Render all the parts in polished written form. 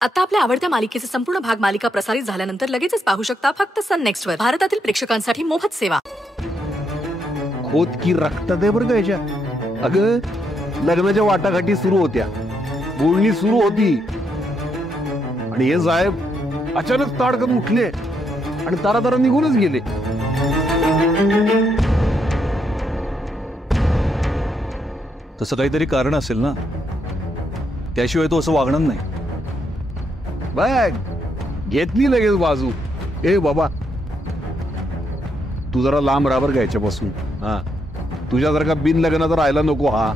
आता आपल्या आवडत्या मालिकेचे संपूर्ण भाग मालिका प्रसारित झाल्यानंतर लगेचच पाहू शकता फक्त सन नेक्स्ट वर. भारतातील प्रेक्षकांसाठी मोफत सेवा. खोत की रक्त दे बरं गायच्या. अगं लग्नाच्या वाटाघाटी सुरू होत्या, बोलणी सुरू होती आणि हे साहेब अचानक ताडकन उठले आणि तारा निघूनच गेले. तसं काहीतरी कारण असेल ना, त्याशिवाय तो असं वागणार नाही. बघ घेतली लगेच बाजू. ए बाबा तू जरा लांब राबर घ्यायच्या पासून. हा तुझ्यासारखा बिन लग्नाचा राहायला नको. हा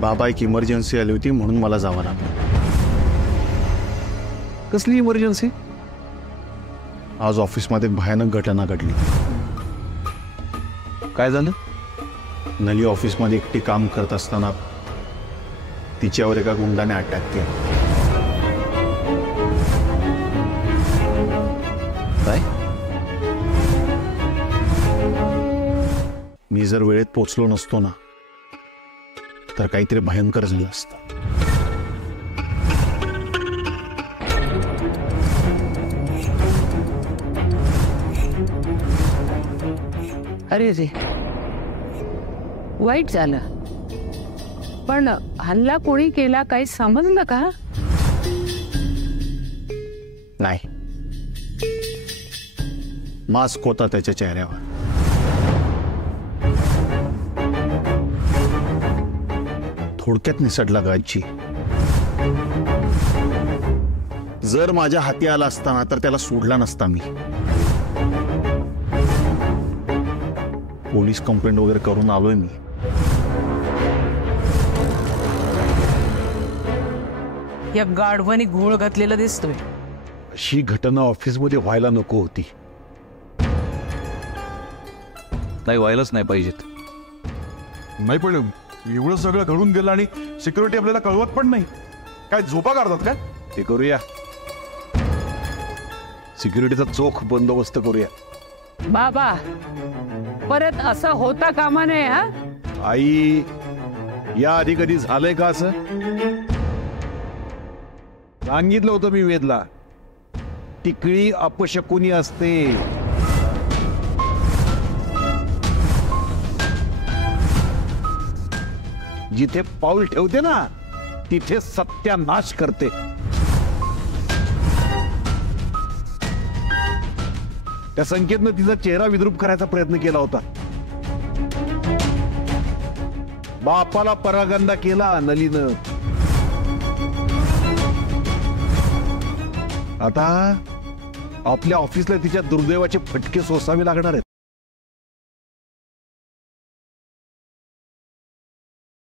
बाबा एक इमर्जन्सी आली होती म्हणून मला जावं लागलं. कसली इमर्जन्सी? आज ऑफिसमध्ये भयानक घटना घडली. काय झालं? नली ऑफिसमध्ये एकटी काम करत असताना तिच्यावर एका गुंडाने अटॅक केला. काय? मी जर वेळेत पोचलो नसतो ना तर काहीतरी भयंकर झालं असतं. अरे रे, वाईट झालं. पण हल्ला कोणी केला काही समजलं का? नाही, मास्क होता त्याच्या चेहऱ्यावर. थोडक्यात निसटला गायची. जर माझ्या हाती आला असताना तर त्याला सोडला नसता मी. पोलीस कंप्लेंट वगैरे करून आलोय मी. या गाढवाने घोळ घातलेला दिसतोय. अशी घटना ऑफिसमध्ये व्हायला नको होती. नाही, व्हायलाच नाही पाहिजेत. नाही पण एवढं सगळं घडून गेलं आणि सिक्युरिटी आपल्याला कळवत पण नाही. काय झोपा काढतात काय? ते करूया, सिक्युरिटीचा चोख बंदोबस्त करूया. बाबा परत असं होता कामा नये. हा आई, या आधी कधी झालंय का असं? सांगितलं होतं मी वेदला, टिकळी अपशकुनी असते. जिथे पाऊल ठेवते ना तिथे सत्यानाश करते. त्या संकेतनं तिचा चेहरा विद्रूप करायचा प्रयत्न केला होता. बापाला परागंदा केला नलीनं. आता आपल्या ऑफिसला तिच्या दुर्दैवाचे फटके सोसावे लागणार आहेत.